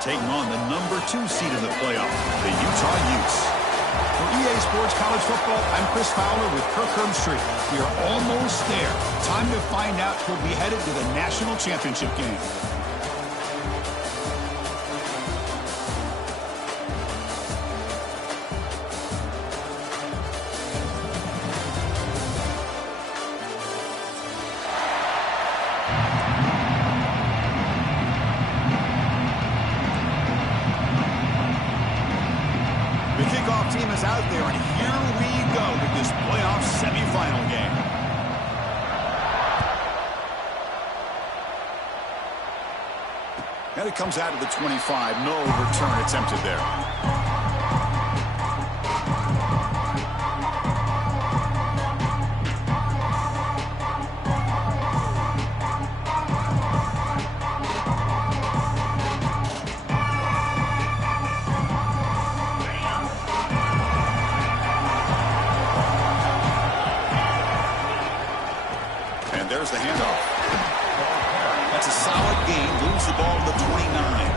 taking on the #2 seed in the playoff, the Utah Utes. For EA Sports College Football, I'm Chris Fowler with Kirk Herbstreit. We are almost there. Time to find out who'll be headed to the national championship game. The kickoff team is out there, and here we go with this playoff semifinal game. And it comes out of the 25. No return attempted there. There's the handoff. That's a solid gain. Moves the ball to the 29.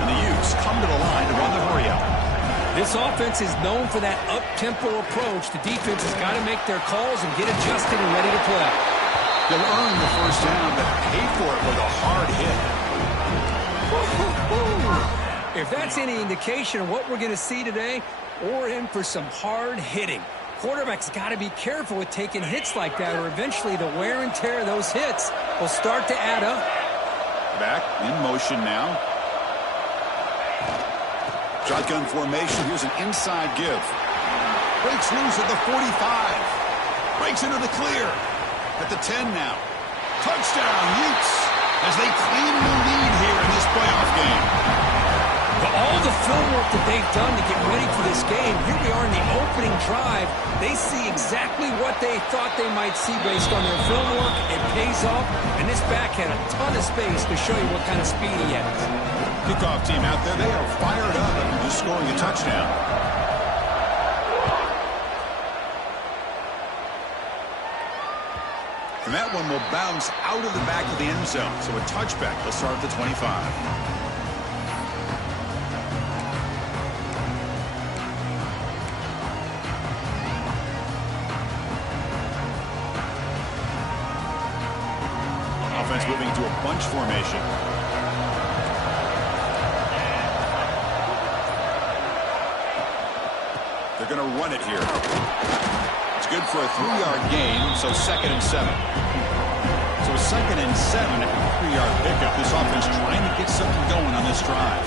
And the Utes come to the line to run the hurry up. This offense is known for that up-tempo approach. The defense has got to make their calls and get adjusted and ready to play. They'll earn the first down, but pay for it with a hard hit. If that's any indication of what we're going to see today, we're in for some hard hitting. Quarterback's got to be careful with taking hits like that, or eventually the wear and tear of those hits will start to add up. Back in motion now. Shotgun formation. Here's an inside give. Breaks loose at the 45. Breaks into the clear. At the 10 now. Touchdown, Utes, as they claim the lead here in this playoff game. But all the film work that they've done to get ready for this game, here we are in the opening drive. They see exactly what they thought they might see based on their film work. It pays off, and this back had a ton of space to show you what kind of speed he has. Kickoff team out there, they are fired up after just scoring a touchdown. And that one will bounce out of the back of the end zone. So a touchback. They'll start at the 25. Offense moving to a bunch formation. They're going to run it here. It's good for a 3-yard gain, so 2nd and 7. So a 2nd and 7 at the 3-yard pickup. This offense trying to get something going on this drive.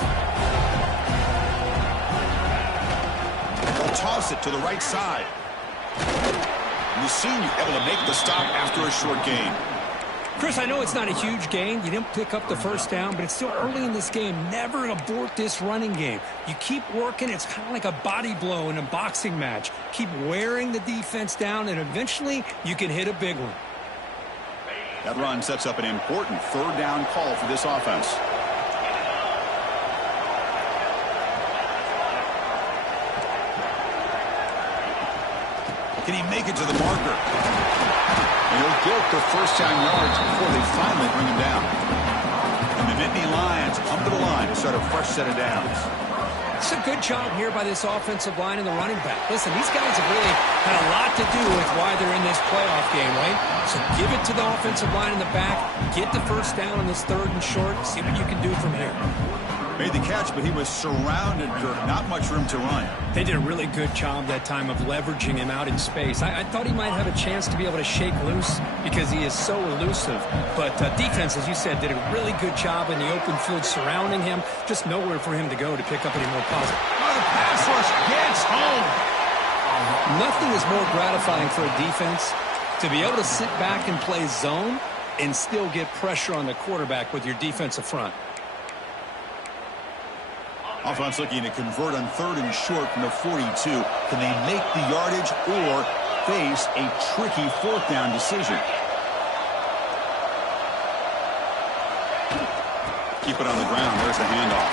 They'll toss it to the right side. And the senior able to make the stop after a short gain. Chris, I know it's not a huge gain. You didn't pick up the first down, but it's still early in this game. Never abort this running game. You keep working. It's kind of like a body blow in a boxing match. Keep wearing the defense down, and eventually you can hit a big one. That run sets up an important 3rd down call for this offense. Can he make it to the marker? And he'll get the first down yards before they finally bring him down. And the Nittany Lions come to the line to start a fresh set of downs. It's a good job here by this offensive line and the running back. Listen, these guys have really had a lot to do with why they're in this playoff game, right? So give it to the offensive line in the back. Get the first down on this 3rd and short. See what you can do from here. Made the catch, but he was surrounded, Kirk. Not much room to run. They did a really good job that time of leveraging him out in space. I thought he might have a chance to be able to shake loose because he is so elusive. But defense, as you said, did a really good job in the open field surrounding him. Just nowhere for him to go to pick up any more positive. Oh, the pass rush gets home. Nothing is more gratifying for a defense to be able to sit back and play zone and still get pressure on the quarterback with your defensive front. Offense looking to convert on 3rd and short from the 42. Can they make the yardage or face a tricky 4th down decision? Keep it on the ground. There's the handoff.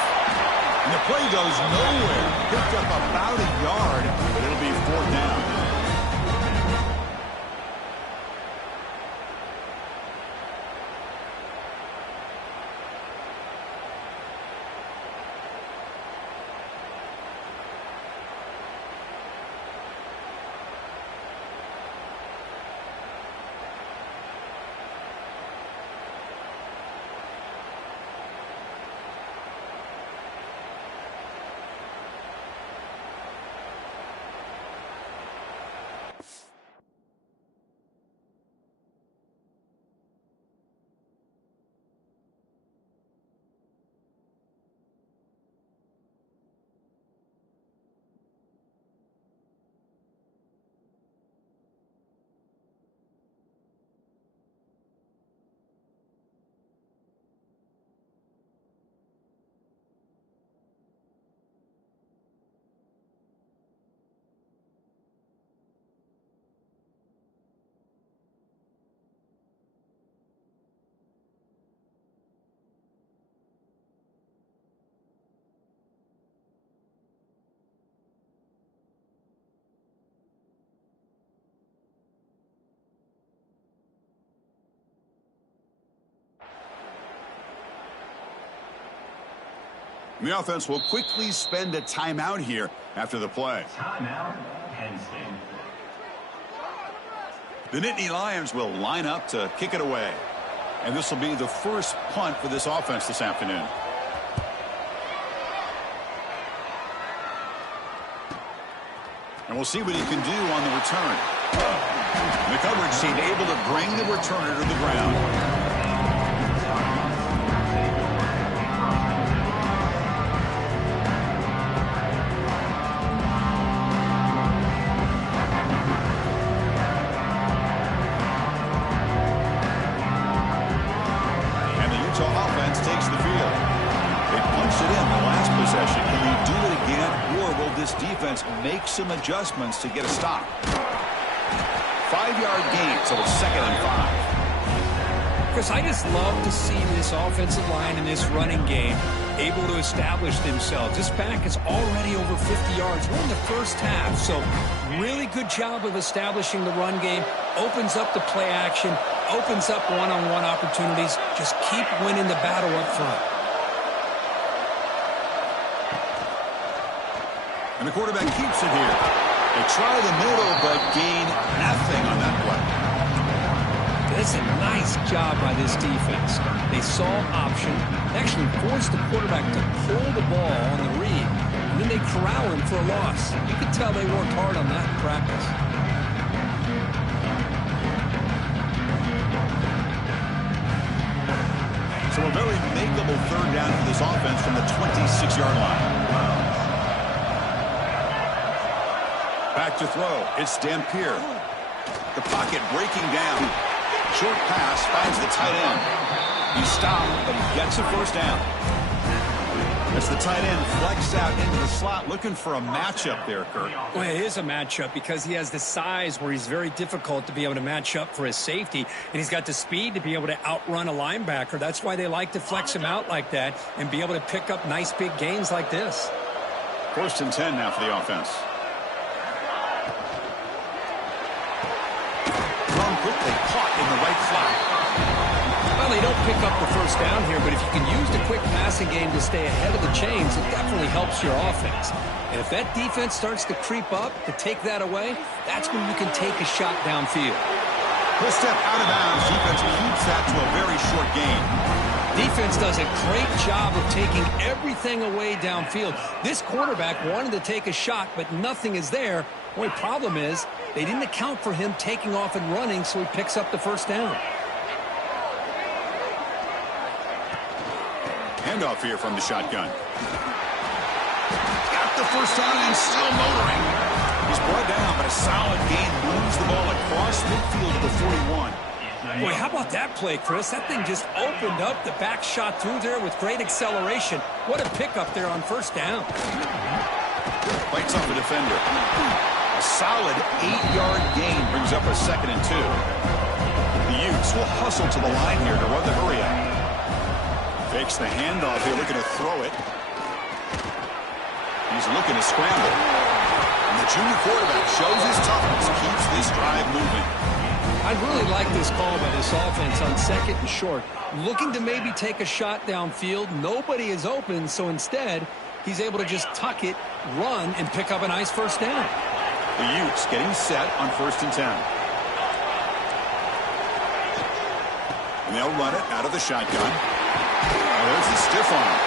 And the play goes nowhere. Picked up about a yard, but it'll be 4th down. The offense will quickly spend a timeout here after the play. Timeout, Penn State. The Nittany Lions will line up to kick it away. And this will be the first punt for this offense this afternoon. And we'll see what he can do on the return. The coverage team able to bring the returner to the ground. Make some adjustments to get a stop. 5-yard gain, so it's 2nd and 5. Chris, I just love to see this offensive line in this running game able to establish themselves. This back is already over 50 yards. We're in the first half, so really good job of establishing the run game. Opens up the play action, opens up one-on-one opportunities. Just keep winning the battle up front. And the quarterback keeps it here. They try the middle, but gain nothing on that play. That's a nice job by this defense. They saw option, actually forced the quarterback to pull the ball on the read, and then they corral him for a loss. You could tell they worked hard on that in practice. So a very makeable 3rd down for this offense from the 26-yard line. Back to throw. It's Dampier. The pocket breaking down. Short pass finds the tight end. He's stopped, but he gets a first down. As the tight end flexed out into the slot, looking for a matchup there, Kirk. Well, it is a matchup because he has the size where he's very difficult to be able to match up for his safety, and he's got the speed to be able to outrun a linebacker. That's why they like to flex him out like that and be able to pick up nice big gains like this. 1st and 10 now for the offense. Quickly caught in the right flat. Well, they don't pick up the first down here, but if you can use the quick passing game to stay ahead of the chains, it definitely helps your offense. And if that defense starts to creep up to take that away, that's when you can take a shot downfield. He'll step out of bounds. Defense keeps that to a very short gain. Defense does a great job of taking everything away downfield. This quarterback wanted to take a shot, but nothing is there. The only problem is they didn't account for him taking off and running, so he picks up the first down. Handoff here from the shotgun. Got the first down and still motoring. He's brought down, but a solid gain moves the ball across midfield to the 41. Boy, how about that play, Chris? That thing just opened up the back shot through there with great acceleration. What a pickup there on first down. Bites off the defender. A solid 8-yard gain brings up a 2nd and 2. The Utes will hustle to the line here to run the hurry up. Fakes the handoff here, looking to throw it. He's looking to scramble. And the junior quarterback shows his toughness, keeps this drive moving. I really like this call by this offense on 2nd and short. Looking to maybe take a shot downfield. Nobody is open, so instead, he's able to just tuck it, run, and pick up a nice first down. The Utes getting set on 1st and 10. And they'll run it out of the shotgun. There's the stiff arm.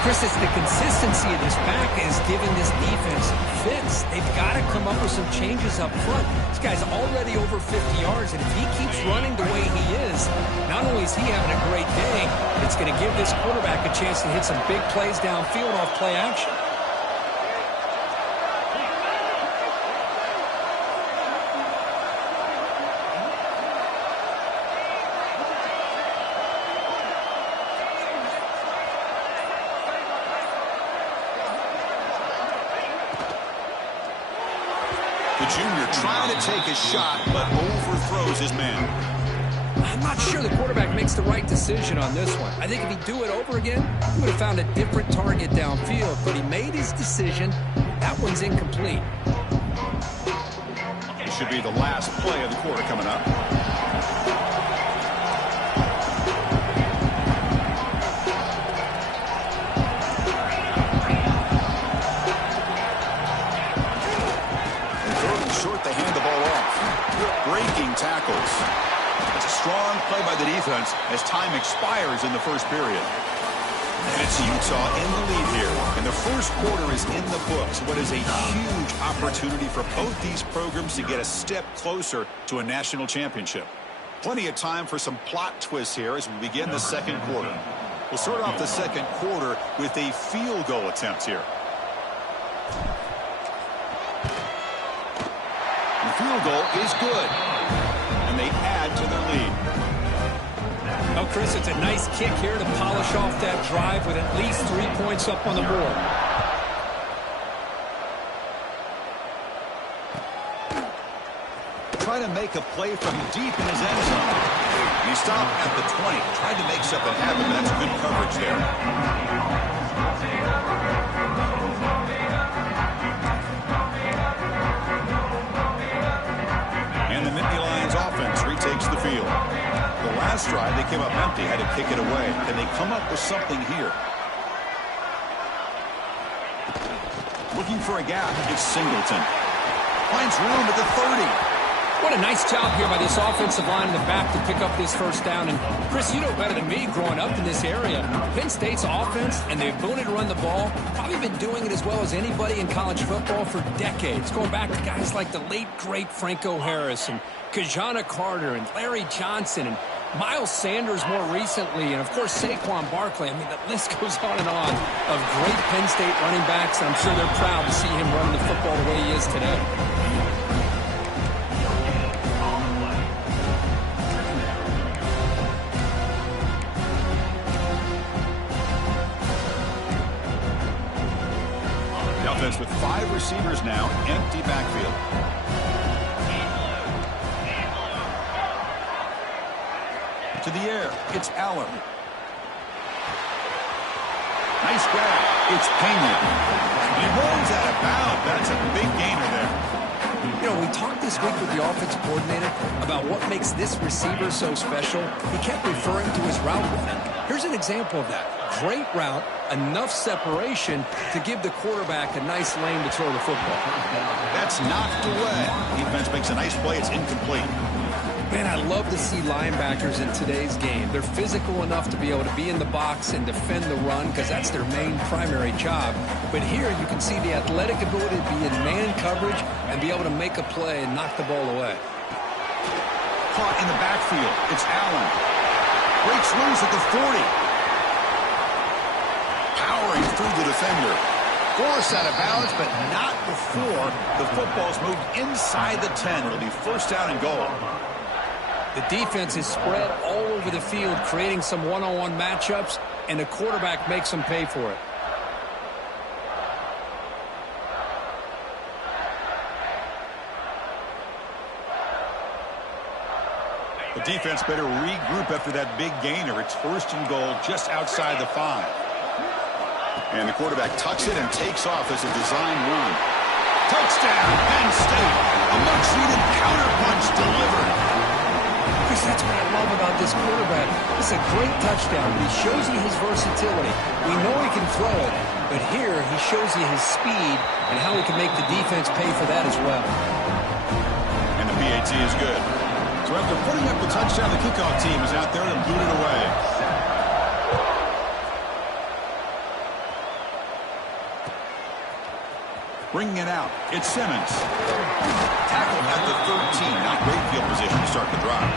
Chris, it's the consistency of this back is giving this defense fits. They've got to come up with some changes up front. This guy's already over 50 yards, and if he keeps running the way he is, not only is he having a great day, it's going to give this quarterback a chance to hit some big plays downfield off play action. Junior trying to take a shot, but overthrows his man. I'm not sure the quarterback makes the right decision on this one. I think if he'd do it over again, he would have found a different target downfield, but he made his decision. That one's incomplete. It should be the last play of the quarter coming up. Breaking tackles. It's a strong play by the defense as time expires in the first period. And it's Utah in the lead here. And the first quarter is in the books. What is a huge opportunity for both these programs to get a step closer to a national championship. Plenty of time for some plot twists here as we begin the second quarter. We'll start off the second quarter with a field goal attempt here. The field goal is good. And they add to their lead. Oh, Chris, it's a nice kick here to polish off that drive with at least 3 points up on the board. Trying to make a play from deep in his end zone. He stopped at the 20. Tried to make something happen, but that's good coverage there. And the Nittany Lions offense retakes the field. The last drive, they came up empty, had to kick it away. Can they come up with something here? Looking for a gap. It's Singleton. Finds room at the 30. What a nice job here by this offensive line in the back to pick up this first down. And, Chris, you know better than me growing up in this area. Penn State's offense and the ability to run the ball, probably been doing it as well as anybody in college football for decades, going back to guys like the late, great Franco Harris and Kajana Carter and Larry Johnson and Miles Sanders more recently, and, of course, Saquon Barkley. I mean, the list goes on and on of great Penn State running backs, and I'm sure they're proud to see him run the football the way he is today. With 5 receivers now, empty backfield. To the air, it's Allen. Nice grab. It's Pena. He rolls out of bounds. That's a big gainer there. You know, we talked this week with the offensive coordinator about what makes this receiver so special. He kept referring to his route running. Here's an example of that. Great route, enough separation to give the quarterback a nice lane to throw the football. That's knocked away. Defense makes a nice play. It's incomplete. Man, I love to see linebackers in today's game. They're physical enough to be able to be in the box and defend the run because that's their main primary job. But here you can see the athletic ability to be in man coverage and be able to make a play and knock the ball away. Caught in the backfield. It's Allen. Breaks loose at the 40. Powering through the defender. Forced out of bounds, but not before the football's moved inside the 10. It'll be first down and goal. The defense is spread all over the field, creating some one-on-one matchups, and the quarterback makes them pay for it. The defense better regroup after that big gainer. It's first and goal just outside the 5. And the quarterback tucks it and takes off as a design run. Touchdown, Penn State. A much-needed counterpunch delivered. Chris, that's what I love about this quarterback. It's a great touchdown, but he shows you his versatility. We know he can throw it, but here he shows you his speed and how he can make the defense pay for that as well. And the PAT is good. So after putting up the touchdown, the kickoff team is out there to boot it away. Bringing it out, it's Simmons. Tackled at the 13. Not great field position to start the drive.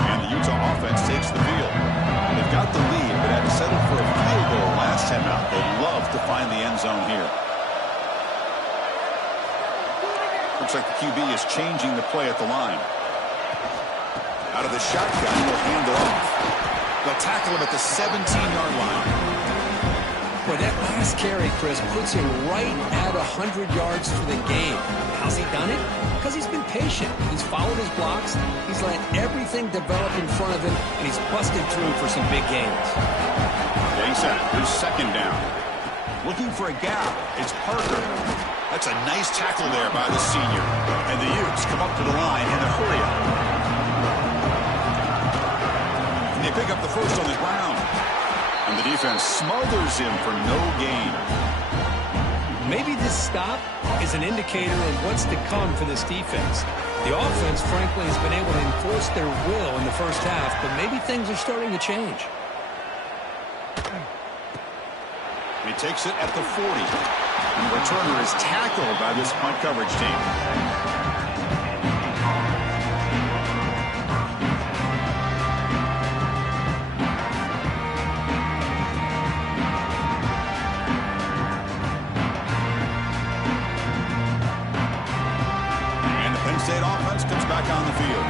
And the Utah offense takes the field. They've got the lead, but had to settle for a field goal last time out. They'd love to find the end zone here. Looks like the QB is changing the play at the line. Out of the shotgun, he'll hand it off. They'll tackle him at the 17-yard line. Boy, that last carry, Chris, puts him right at 100 yards for the game. How's he done it? Because he's been patient. He's followed his blocks. He's let everything develop in front of him, and he's busted through for some big gains. Getting set. Here's second down. Looking for a gap. It's Parker. That's a nice tackle there by the senior. And the Utes come up to the line in a hurry-up. They pick up the first on the ground. And the defense smothers him for no gain. Maybe this stop is an indicator of what's to come for this defense. The offense, frankly, has been able to enforce their will in the first half, but maybe things are starting to change. He takes it at the 40. And the returner is tackled by this punt coverage team. State offense comes back on the field.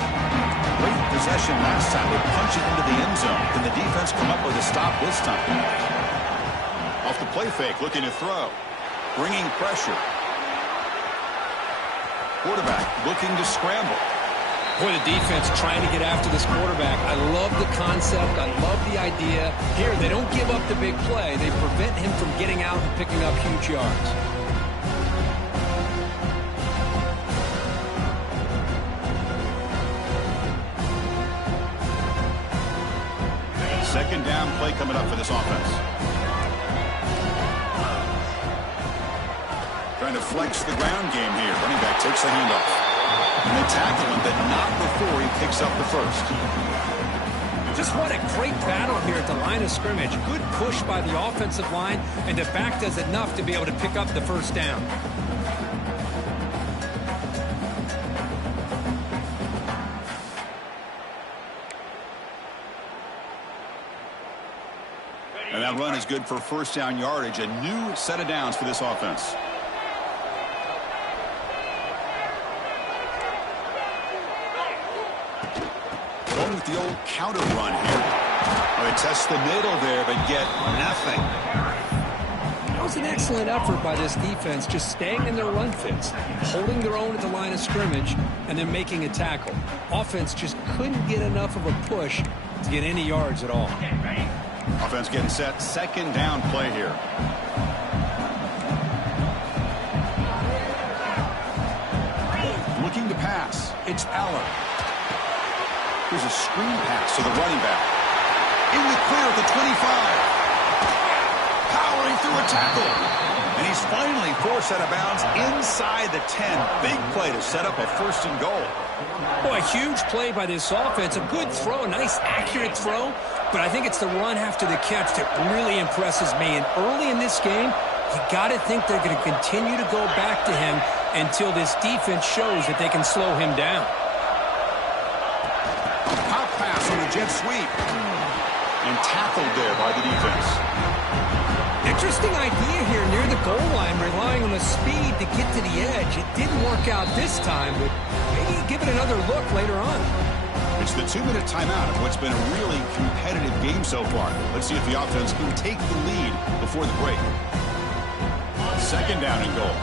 Great possession last time. They punch it into the end zone. Can the defense come up with a stop this time? Off the play fake, looking to throw. Bringing pressure. Quarterback looking to scramble. Boy, the defense trying to get after this quarterback. I love the concept. I love the idea. Here, they don't give up the big play. They prevent him from getting out and picking up huge yards. Second down play coming up for this offense. Trying to flex the ground game here. Running back takes the handoff. And they tackle him, but not before he picks up the first. Just what a great battle here at the line of scrimmage. Good push by the offensive line, and the back does enough to be able to pick up the first down. And that run is good for first down yardage. A new set of downs for this offense. Going with the old counter run here. Well, they test the middle there, but get nothing. That was an excellent effort by this defense, just staying in their run fits, holding their own at the line of scrimmage, and then making a tackle. Offense just couldn't get enough of a push to get any yards at all. Offense getting set. Second down play here. Looking to pass. It's Allen. Here's a screen pass to the running back. In the clear at the 25. Powering through a tackle. And he's finally forced out of bounds inside the 10. Big play to set up a first and goal. Boy, a huge play by this offense. A good throw, a nice accurate throw. But I think it's the run after the catch that really impresses me. And early in this game, you got to think they're going to continue to go back to him until this defense shows that they can slow him down. Pop pass on the jet sweep. And tackled there by the defense. Interesting idea here near the goal line, relying on the speed to get to the edge. It didn't work out this time, but maybe give it another look later on. It's the 2-minute timeout of what's been a really competitive game so far. Let's see if the offense can take the lead before the break. Second down and goal.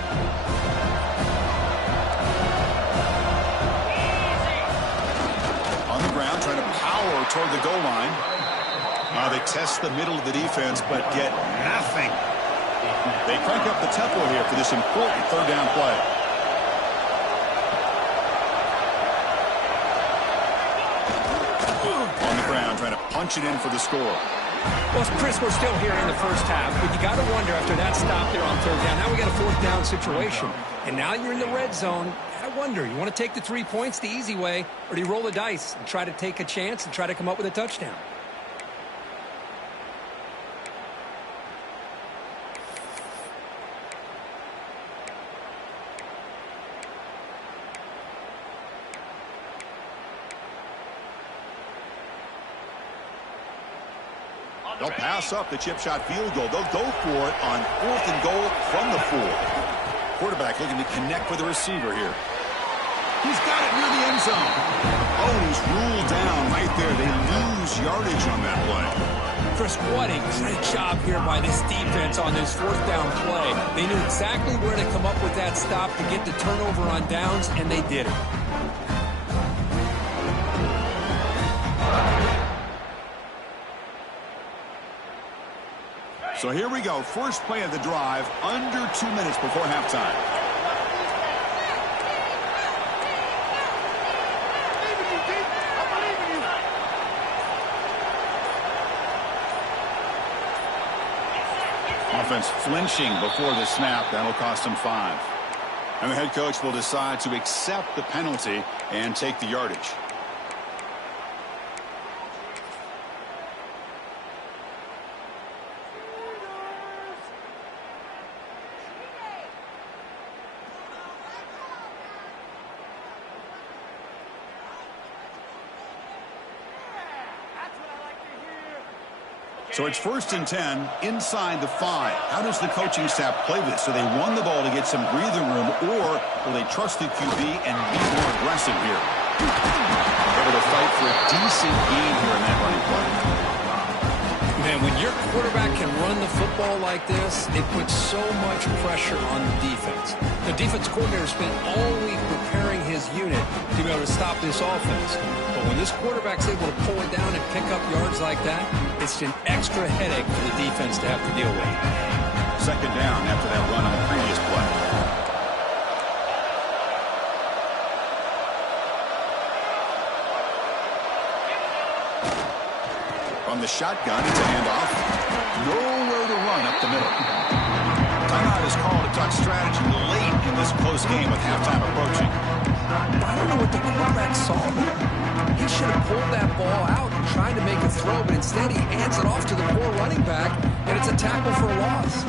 On the ground, trying to power toward the goal line. They test the middle of the defense, but get nothing. They crank up the tempo here for this important third down play. On the ground, trying to punch it in for the score. Well, Chris, we're still here in the first half, but you got to wonder after that stop there on third down. Now we got a fourth down situation, and now you're in the red zone. I wonder, you want to take the 3 points the easy way, or do you roll the dice and try to take a chance and try to come up with a touchdown? They'll pass up the chip shot field goal. They'll go for it on fourth and goal from the 4. Quarterback looking to connect with the receiver here. He's got it near the end zone. Oh, he's ruled down right there. They lose yardage on that play. Chris, what a great job here by this defense on this fourth down play. They knew exactly where to come up with that stop to get the turnover on downs, and they did it. So here we go. First play of the drive, under 2 minutes before halftime. Offense flinching before the snap. That'll cost them 5. And the head coach will decide to accept the penalty and take the yardage. So it's 1st and 10 inside the 5. How does the coaching staff play this? Do they run the ball to get some breathing room, or will they trust the QB and be more aggressive here? Able to fight for a decent gain here in that running play. Man, when your quarterback can run the football like this, it puts so much pressure on the defense. The defense coordinator spent all week preparing his unit to be able to stop this offense. But when this quarterback's able to pull it down and pick up yards like that, it's an extra headache for the defense to have to deal with. 2nd down after that run on the previous play. From the shotgun, it's a handoff. Nowhere to run up the middle. Timeout is called a touch strategy late in this close game with halftime approaching. I don't know what the quarterback saw there. He should have pulled that ball out and tried to make a throw, but instead he hands it off to the poor running back, and it's a tackle for a loss.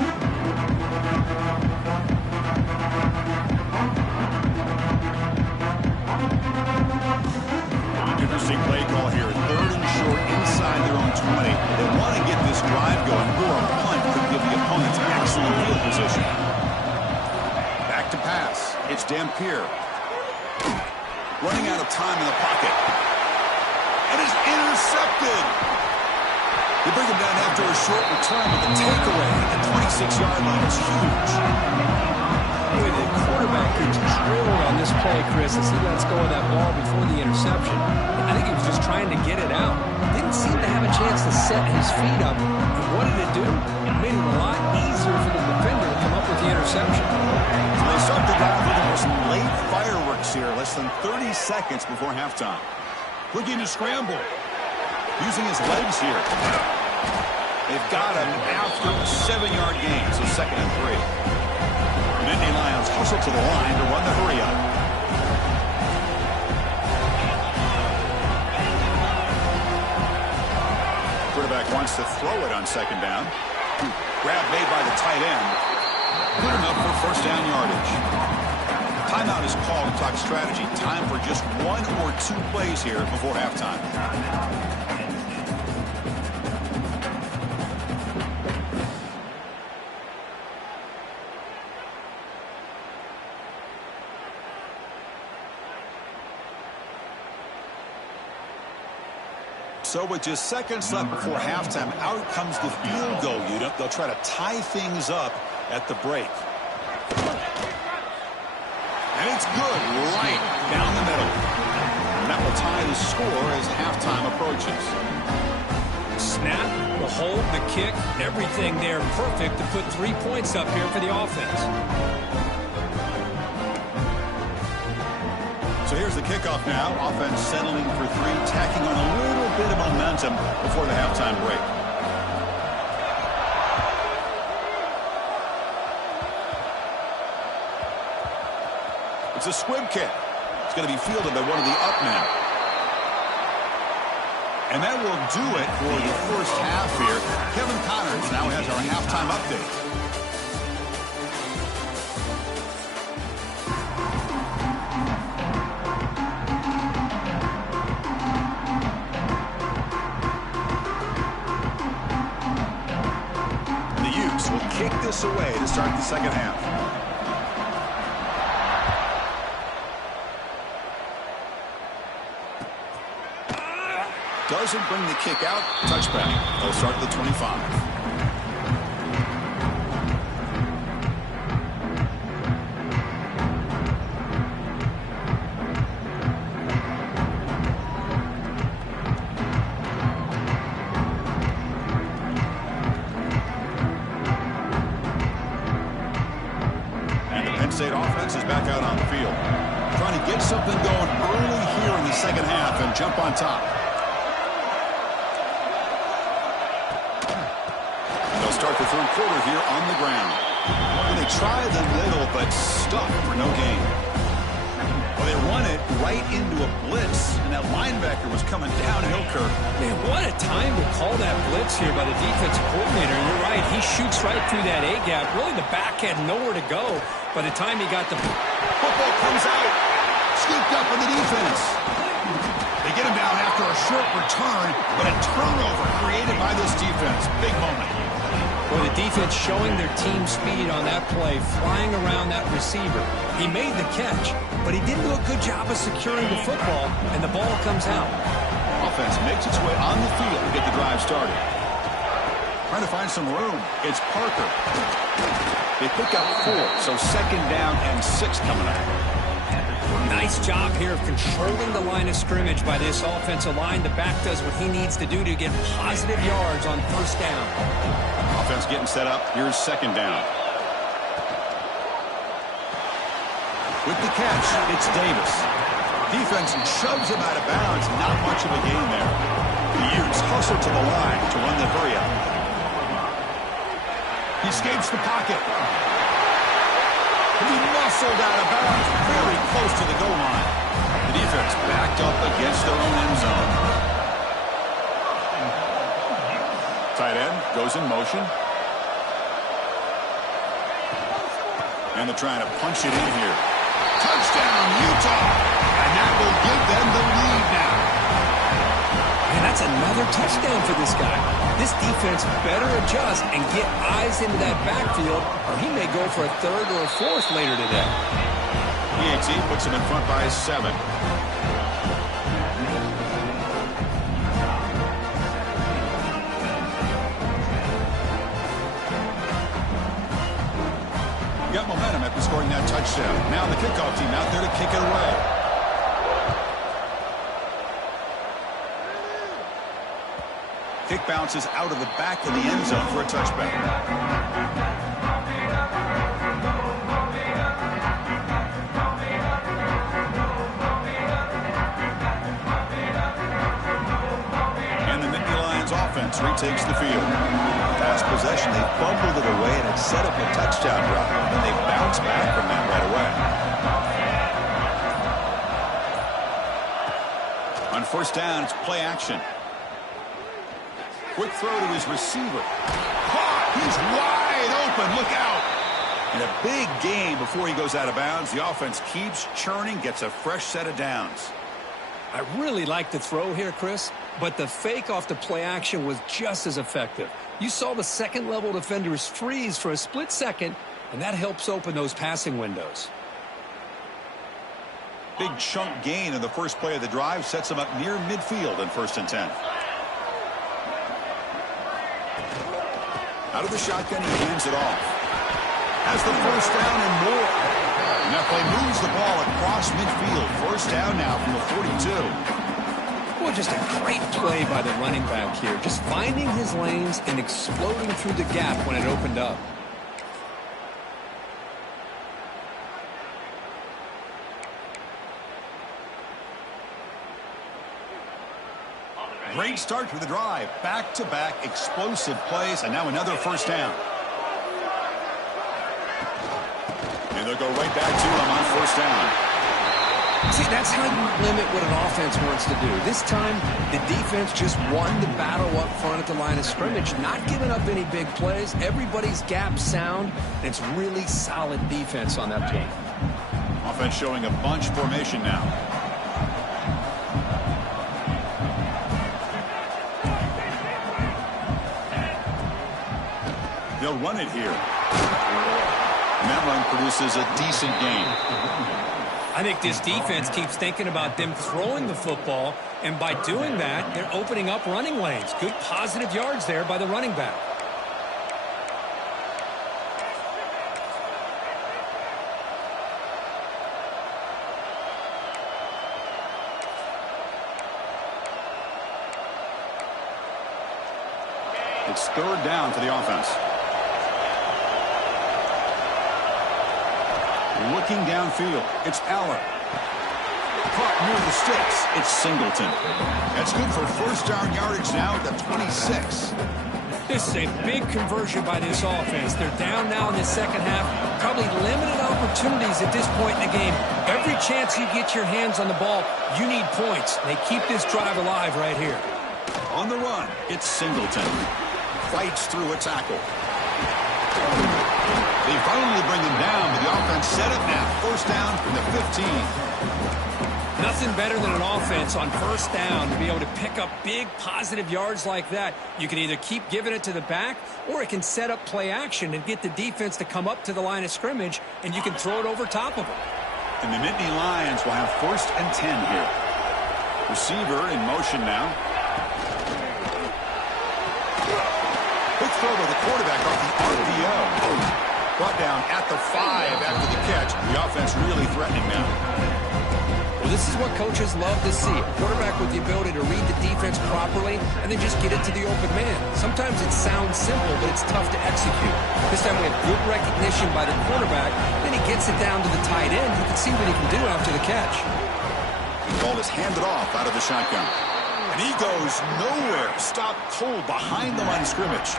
Interesting play call here. 3rd and short inside their own 20. They want to get this drive going, or a punt could give the opponents excellent field position. Back to pass. It's Dampier. Running out of time in the pocket. And is intercepted. They bring him down after a short return with a takeaway at the 26-yard line. It's huge. Boy, the quarterback gets drilled on this play, Chris, as he lets go of that ball before the interception. I think he was just trying to get it out. Didn't seem to have a chance to set his feet up. And what did it do? It made it a lot easier for the defender to come up with the interception. So they start the drive with some late fireworks here, less than 30 seconds before halftime. Looking to scramble. Using his legs here. They've got him after a 7-yard gain, so 2nd and 3. Nittany Lions hustle to the line to run the hurry up. Quarterback wants to throw it on 2nd down. Grab made by the tight end. Good enough for 1st down yardage. Timeout is called to talk strategy. Time for just 1 or 2 plays here before halftime. So with just seconds left before halftime, out comes the field goal unit. They'll try to tie things up at the break. And it's good right down the middle. And that will tie the score as halftime approaches. Snap, the hold, the kick, everything there perfect to put 3 points up here for the offense. So here's the kickoff now. Offense settling for 3, tacking on a little bit of momentum before the halftime break. It's a squib kick. It's going to be fielded by one of the up men. And that will do it for the first half here. Kevin Connors now has our halftime update. The Utes will kick this away to start the second half. Doesn't bring the kick out. Touchback. They'll start at the 25. And the Penn State offense is back out on the field. Trying to get something going early here in the second half and jump on top. start the third quarter here on the ground. Well, they tried them little, but stuck for no gain. Well, they run it right into a blitz, and that linebacker was coming downhill, Kirk. Man, what a time to call that blitz here by the defensive coordinator. And you're right, he shoots right through that A-gap. Really, the back had nowhere to go. By the time he got the football comes out, scooped up in the defense. They get him down after a short return, but a turnover created by this defense. Big moment. Well, the defense showing their team speed on that play, flying around that receiver. He made the catch, but he didn't do a good job of securing the football, and the ball comes out. Offense makes its way on the field to get the drive started. Trying to find some room. It's Parker. They pick up 4, so second down and 6 coming up. Nice job here of controlling the line of scrimmage by this offensive line. The back does what he needs to do to get positive yards on first down. Offense getting set up. Here's second down. With the catch, it's Davis. Defense shoves him out of bounds. Not much of a gain there. The Utes hustle to the line to run the hurry up. He escapes the pocket. He muscled out of bounds very close to the goal line. The defense backed up against their own end zone. Tight end goes in motion. And they're trying to punch it in here. Touchdown, Utah! And that will give them the lead now. Man, that's another touchdown for this guy. This defense better adjust and get eyes into that backfield, or he may go for a third or a fourth later today. EAT puts him in front by 7. Got momentum after scoring that touchdown. Now the kickoff team out there to kick it away. Kick bounces out of the back of the end zone for a touchback. And the Nittany Lions offense retakes the field. Fast possession, they fumbled it away and it set up a touchdown drive. And they bounce back from that right away. On first down, it's play action. Quick throw to his receiver. Caught! He's wide open. Look out! And a big gain before he goes out of bounds. The offense keeps churning, gets a fresh set of downs. I really like the throw here, Chris, but the fake off the play action was just as effective. You saw the second-level defenders freeze for a split second, and that helps open those passing windows. Big chunk gain in the first play of the drive sets him up near midfield in 1st and 10. Out of the shotgun, he hands it off. Has the first down and more. And that play moves the ball across midfield. First down now from the 42. Well, just a great play by the running back here. Just finding his lanes and exploding through the gap when it opened up. Great start to the drive. Back-to-back explosive plays, and now another first down. And they'll go right back to him on first down. See, that's how you limit what an offense wants to do. This time, the defense just won the battle up front at the line of scrimmage, not giving up any big plays. Everybody's gap sound, and it's really solid defense on that team. Offense showing a bunch formation now. They'll run it here. And that run produces a decent gain. I think this defense keeps thinking about them throwing the football, and by doing that, they're opening up running lanes. Good positive yards there by the running back. It's third down for the offense. Looking downfield, it's Aller. Caught near the sticks, it's Singleton. That's good for first down yardage now at the 26. This is a big conversion by this offense. They're down now in the second half. Probably limited opportunities at this point in the game. Every chance you get your hands on the ball, you need points. They keep this drive alive right here. On the run, it's Singleton. Fights through a tackle. They finally bring him down, but the offense set up now. First down from the 15. Nothing better than an offense on first down to be able to pick up big positive yards like that. You can either keep giving it to the back, or it can set up play action and get the defense to come up to the line of scrimmage, and you can throw it over top of them. And the Nittany Lions will have 1st and 10 here. Receiver in motion now. Quick throw by the quarterback off the RPO. Brought down at the 5 after the catch. The offense really threatening now. Well, this is what coaches love to see. A quarterback with the ability to read the defense properly and then just get it to the open man. Sometimes it sounds simple, but it's tough to execute. This time we have good recognition by the quarterback. Then he gets it down to the tight end. You can see what he can do after the catch. The ball is handed off out of the shotgun. And he goes nowhere. Stopped cold behind the line of scrimmage.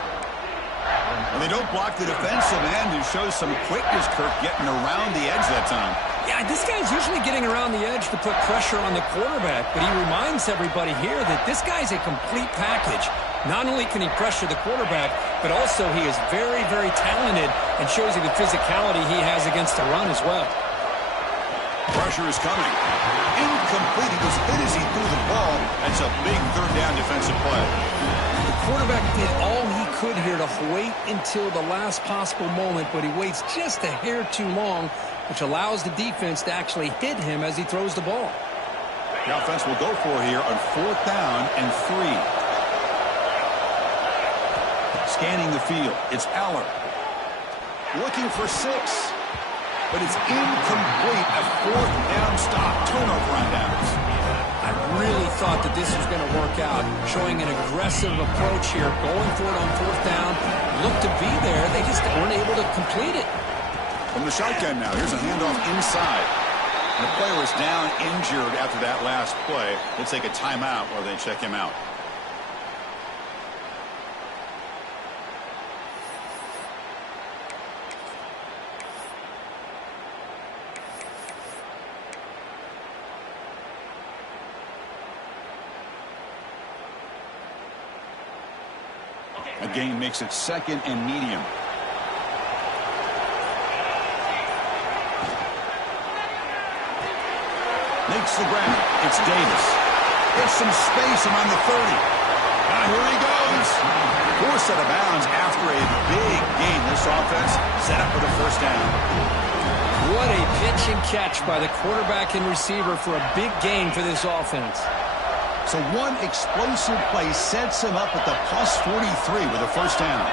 And they don't block the defensive end, who shows some quickness, Kirk, getting around the edge that time. Yeah, this guy's usually getting around the edge to put pressure on the quarterback, but he reminds everybody here that this guy's a complete package. Not only can he pressure the quarterback, but also he is very, very talented and shows you the physicality he has against the run as well. Pressure is coming. Incomplete. He was hit as he threw the ball. That's a big third down defensive play. The quarterback did all he could here to wait until the last possible moment, but he waits just a hair too long, which allows the defense to actually hit him as he throws the ball. The offense will go for here on 4th down and 3. Scanning the field, it's Aller. Looking for 6. But it's incomplete. A 4th down stop. Turnover on downs. I really thought that this was going to work out, showing an aggressive approach here, going for it on 4th down. Looked to be there. They just weren't able to complete it. From the shotgun now, here's a handoff inside. And the player is down injured after that last play. They'll take a timeout while they check him out. A gain makes it 2nd and medium. Makes the grab. It's Davis. Gets some space around the 30. Now here he goes. Forced out of bounds after a big gain. This offense set up for the 1st down. What a pitch and catch by the quarterback and receiver for a big gain for this offense. So one explosive play sets him up at the plus 43 with a 1st down.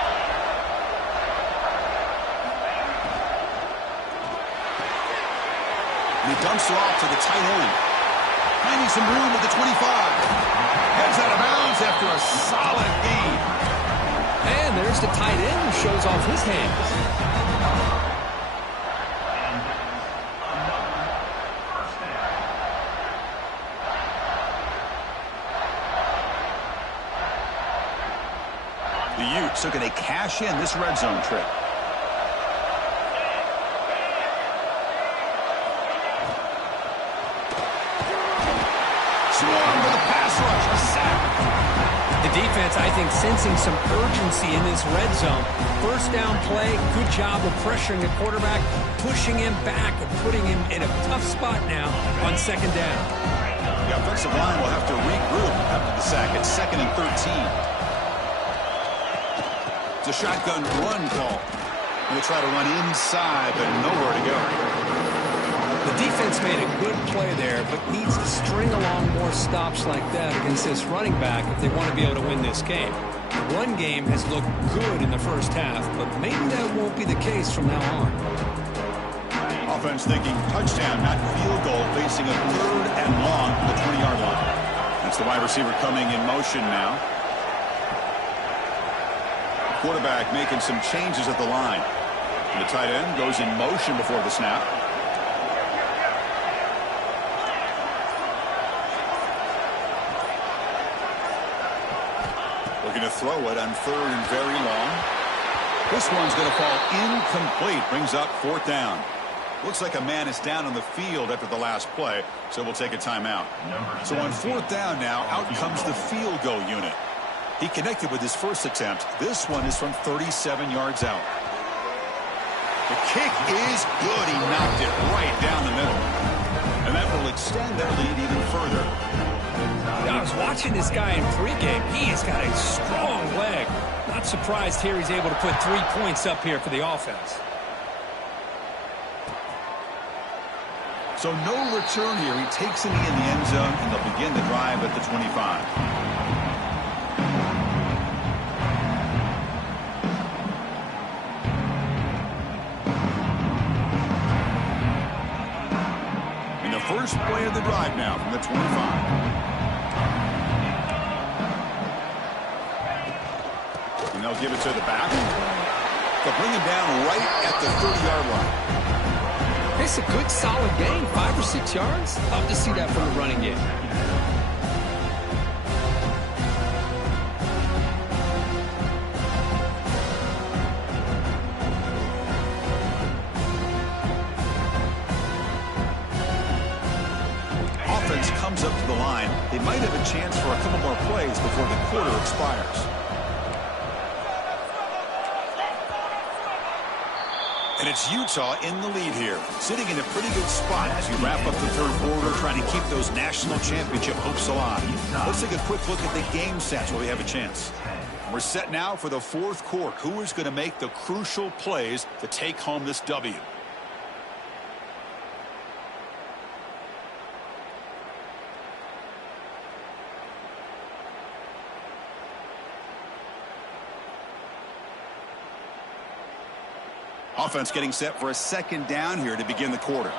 And he dumps it off to the tight end. Finding some room at the 25. Heads out of bounds after a solid gain. And there's the tight end who shows off his hands. The Utes are going to cash in this red zone trip. Swung with a pass rush, a sack. The defense, I think, sensing some urgency in this red zone. 1st down play, good job of pressuring the quarterback, pushing him back and putting him in a tough spot now on 2nd down. The offensive line will have to regroup after the sack at 2nd and 13. A shotgun run call. They try to run inside, but nowhere to go. The defense made a good play there, but needs to string along more stops like that against this running back if they want to be able to win this game. The run game has looked good in the 1st half, but maybe that won't be the case from now on. Offense thinking touchdown, not field goal, facing a 3rd and long from the 20-yard line. That's the wide receiver coming in motion now. Quarterback making some changes at the line. And the tight end goes in motion before the snap. Looking to throw it on 3rd and very long. This one's going to fall incomplete. Brings up 4th down. Looks like a man is down on the field after the last play, so we'll take a timeout. So on 4th down now, out comes the field goal unit. He connected with his first attempt. This one is from 37 yards out. The kick is good. He knocked it right down the middle. And that will extend their lead even further. I was watching this guy in pregame. He has got a strong leg. Not surprised here he's able to put 3 points up here for the offense. So no return here. He takes a knee in the end zone, and they'll begin the drive at the 25. First play of the drive now from the 25. And they'll give it to the back. They'll bring him down right at the 30-yard line. It's a good, solid gain, 5 or 6 yards. Love to see that from the running game. Comes up to the line. They might have a chance for a couple more plays before the quarter expires. And it's Utah in the lead here, sitting in a pretty good spot as you wrap up the 3rd quarter, trying to keep those national championship hopes alive. Let's take a quick look at the game stats where we have a chance. We're set now for the 4th quarter. Who is going to make the crucial plays to take home this W? Offense getting set for a 2nd down here to begin the quarter.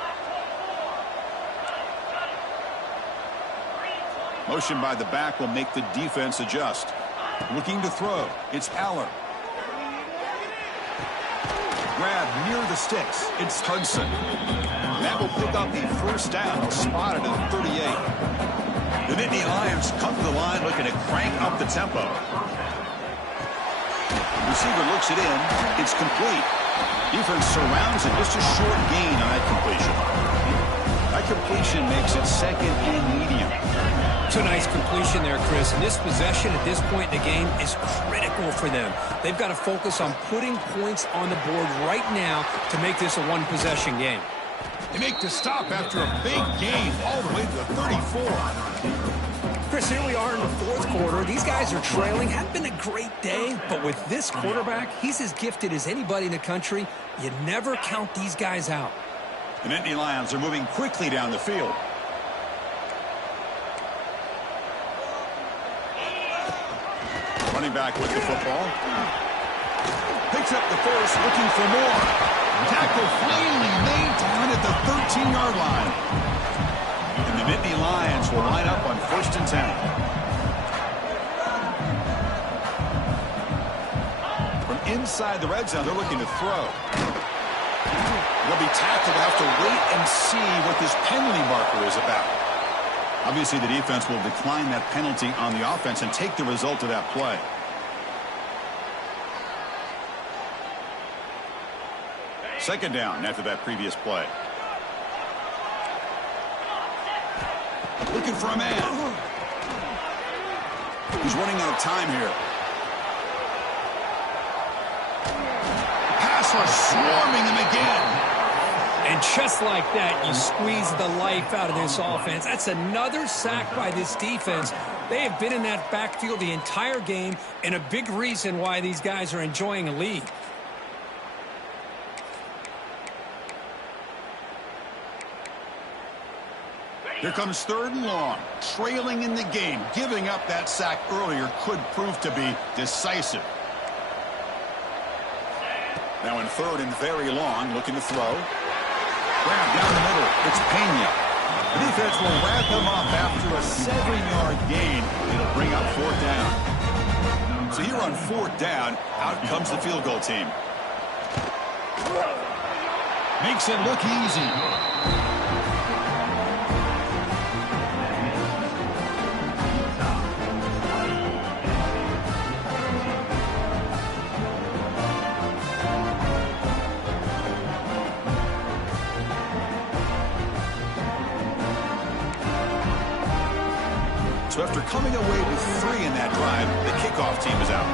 Motion by the back will make the defense adjust. Looking to throw. It's Aller. Grab near the sticks. It's Hudson. That will pick up the 1st down. Spotted at 38. The Nittany Lions come to the line looking to crank up the tempo. Receiver looks it in. It's complete. Defense surrounds it. Just a short gain on that completion. That completion makes it 2nd and medium. It's a nice completion there, Chris. And this possession at this point in the game is critical for them. They've got to focus on putting points on the board right now to make this a one-possession game. They make the stop after a big gain all the way to the 34. Chris, here we are in the 4th quarter. These guys are trailing. Hadn't been a great day, but with this quarterback, he's as gifted as anybody in the country. You never count these guys out. The Nittany Lions are moving quickly down the field. Running back with the football. Picks up the first, looking for more. Tackle finally made down at the 13-yard line. And the Nittany Lions will line up on 1st and 10. From inside the red zone, they're looking to throw. They'll be tackled. They'll have to wait and see what this penalty marker is about. Obviously, the defense will decline that penalty on the offense and take the result of that play. Second down after that previous play. Looking for a man. He's running out of time here. Pass rush swarming him again. And just like that, you squeeze the life out of this offense. That's another sack by this defense. They have been in that backfield the entire game, and a big reason why these guys are enjoying a lead. Here comes 3rd and long. Trailing in the game. Giving up that sack earlier could prove to be decisive. Now in 3rd and very long, looking to throw. Grab down the middle. It's Pena. The defense will wrap him up after a 7-yard gain. It'll bring up 4th down. So here on 4th down, out comes the field goal team. Makes it look easy. So after coming away with 3 in that drive, the kickoff team is out.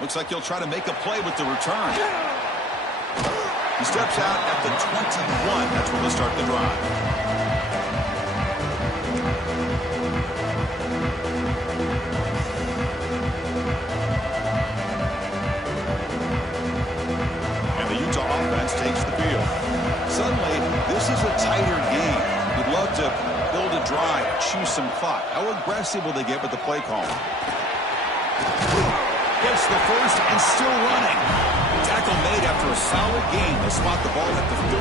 Looks like he'll try to make a play with the return. He steps out at the 21. That's where they'll start the drive. And the Utah offense takes the field. Suddenly, this is a tighter game. You'd love to build a drive, choose some clock. How aggressive will they get with the play call? Gets the first and still running. Tackle made after a solid gain. They'll spot the ball at the 34.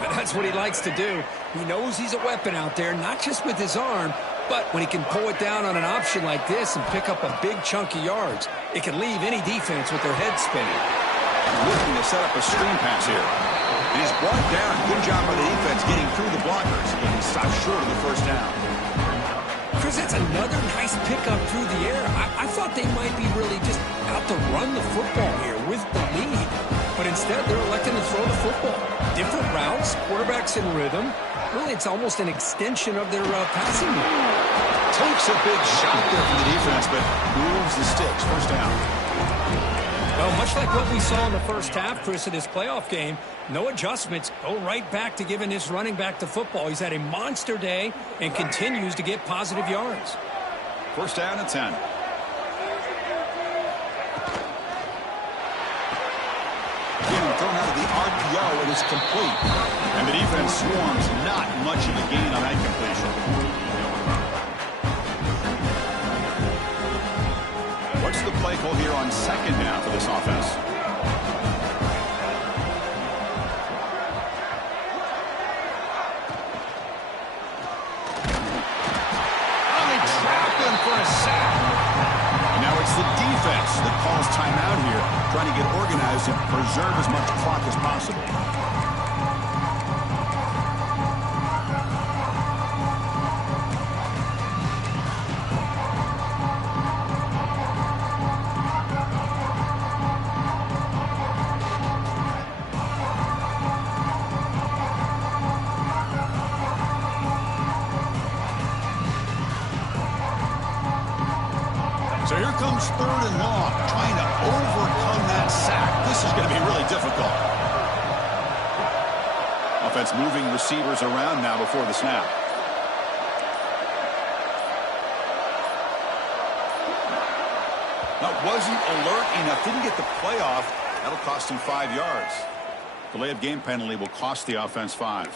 But that's what he likes to do. He knows he's a weapon out there, not just with his arm, but when he can pull it down on an option like this and pick up a big chunk of yards, it can leave any defense with their head spinning. Looking to set up a screen pass here. And he's brought down. Good job by the defense getting through the blockers. But he stopped short of the first down. Chris, that's another nice pickup through the air. I thought they might be really just out to run the football here with the lead. But instead, they're electing to throw the football. Different routes, quarterbacks in rhythm. Really, it's almost an extension of their passing game. Takes a big shot there from the defense, but moves the sticks. First down. Well, much like what we saw in the first half, Chris, in this playoff game, no adjustments. Go right back to giving his running back the football. He's had a monster day and continues to get positive yards. First down and 10. Again, thrown out of the RPO, it is complete. And the defense swarms, not much of a gain on that completion. What's the play call here on second down for this offense? Oh, they trapped him for a sack. And now it's the defense that calls timeout here, trying to get organized and preserve as much clock as possible. So here comes 3rd and long, trying to overcome that sack. This is going to be really difficult. Offense moving receivers around now before the snap. That wasn't alert enough. Didn't get the play off. That'll cost him 5 yards. Delay of game penalty will cost the offense 5.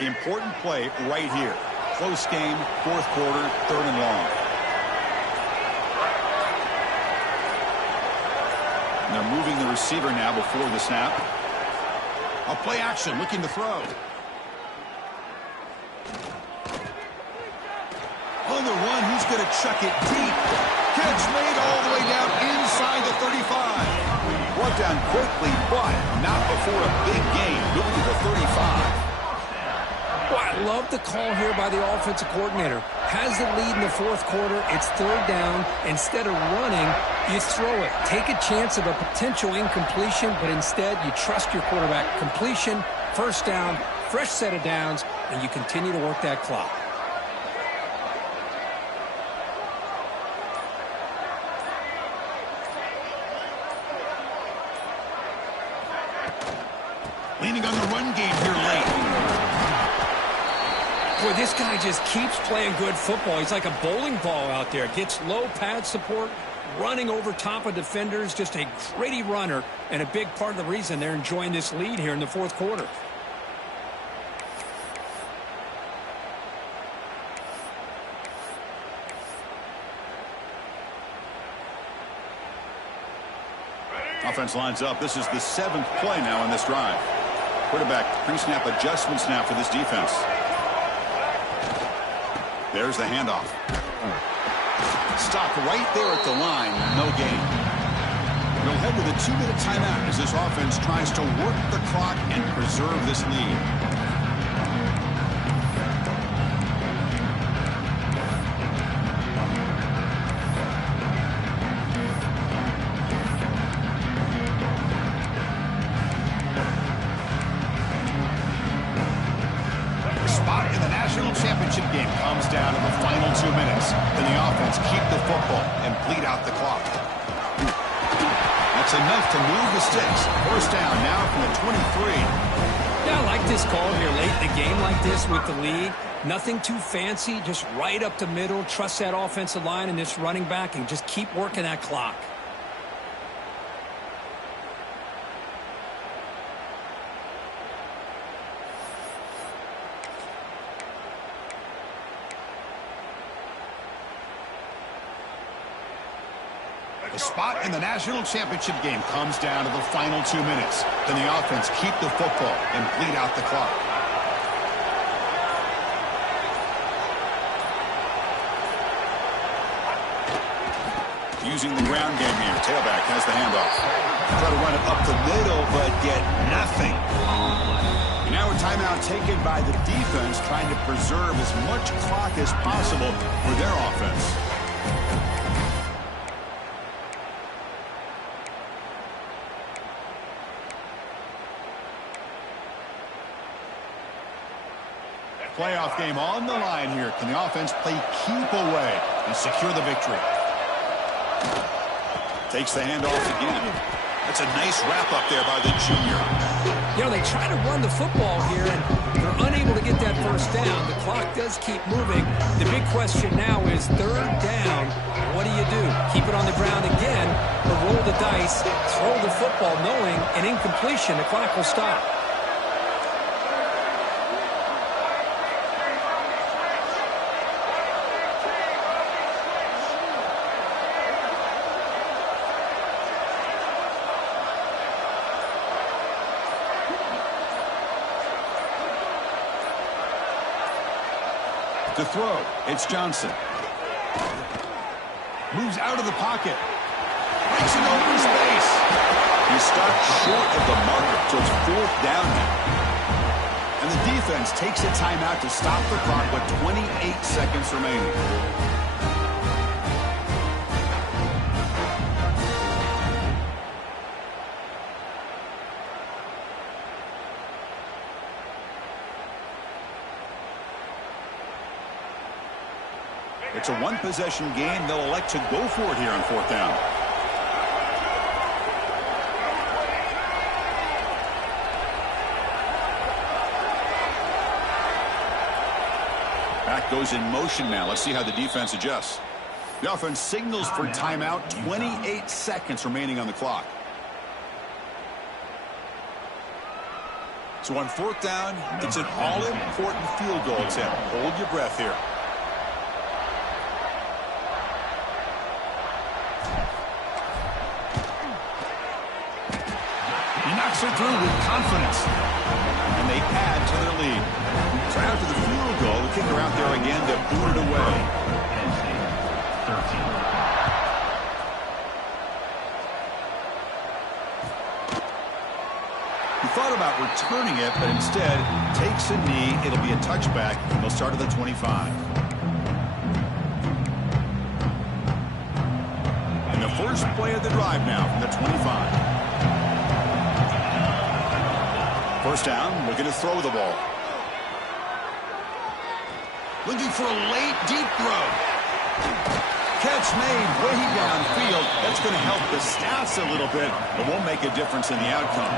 Important play right here. Close game, 4th quarter, 3rd and long. And they're moving the receiver now before the snap. A play action, looking to throw. On the run, he's going to chuck it deep. Catch made all the way down inside the 35. Brought down quickly, but not before a big gain. Moving to the 35. Well, I love the call here by the offensive coordinator. Has the lead in the 4th quarter. It's 3rd down. Instead of running, you throw it. Take a chance of a potential incompletion, but instead you trust your quarterback. Completion, 1st down, fresh set of downs, and you continue to work that clock. Leaning on the run game here late. Boy, this guy just keeps playing good football. He's like a bowling ball out there. Gets low pad support, running over top of defenders. Just a gritty runner, and a big part of the reason they're enjoying this lead here in the 4th quarter. Offense lines up. This is the 7th play now on this drive. Quarterback pre-snap adjustments now for this defense. There's the handoff. Stop right there at the line. No gain. We'll head to the 2-minute timeout as this offense tries to work the clock and preserve this lead. Championship game comes down to the final 2 minutes. Then the offense keep the football and bleed out the clock. That's enough to move the sticks. First down now from the 23. Yeah, I like this call here late in the game like this with the lead. Nothing too fancy, just right up the middle. Trust that offensive line and this running back and just keep working that clock. The spot in the national championship game comes down to the final 2 minutes. Then the offense keep the football and bleed out the clock. Using the ground game here. Tailback has the handoff. Try to run it up the middle, but get nothing. And now a timeout taken by the defense, trying to preserve as much clock as possible for their offense. Playoff game on the line here. Can the offense play keep away and secure the victory? Takes the handoff again. That's a nice wrap up there by the junior. You know, they try to run the football here, and they're unable to get that first down. The clock does keep moving. The big question now is third down. What do? Keep it on the ground again, or roll the dice, throw the football, knowing an incompletion, the clock will stop. To throw, it's Johnson. Moves out of the pocket. Breaks in open space. He stopped short of the marker, so it's fourth down now. And the defense takes a timeout to stop the clock with 28 seconds remaining. It's a one-possession game. They'll elect to go for it here on fourth down. Back goes in motion now. Let's see how the defense adjusts. The offense signals for timeout. 28 seconds remaining on the clock. So on fourth down, it's an all-important field goal attempt. Hold your breath here. Knocks it through with confidence. And they add to their lead. So after the field goal, the kicker out there again to boot it away. He thought about returning it, but instead takes a knee. It'll be a touchback. They'll start at the 25. And the first play of the drive now from the 25. First down, looking to throw the ball. Looking for a late, deep throw. Catch made way downfield. That's going to help the stats a little bit, but won't make a difference in the outcome.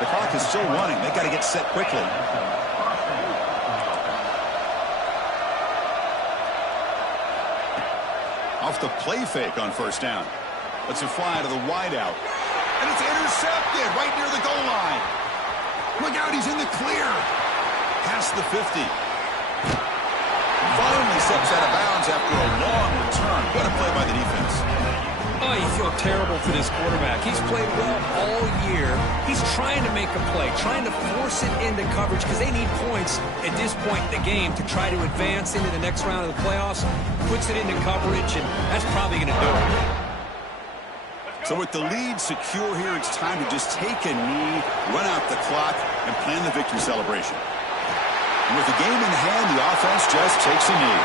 The clock is still running. They've got to get set quickly. Off the play fake on first down. Let's it fly to the wideout. And it's intercepted right near the goal line. Look out, he's in the clear. Past the 50. Finally steps out of bounds after a long return. What a play by the defense. Oh, you feel terrible for this quarterback. He's played well all year. He's trying to make a play, trying to force it into coverage because they need points at this point in the game to try to advance into the next round of the playoffs. Puts it into coverage, and that's probably going to do it. So with the lead secure here, it's time to just take a knee, run out the clock, and plan the victory celebration. And with the game in hand, the offense just takes a knee.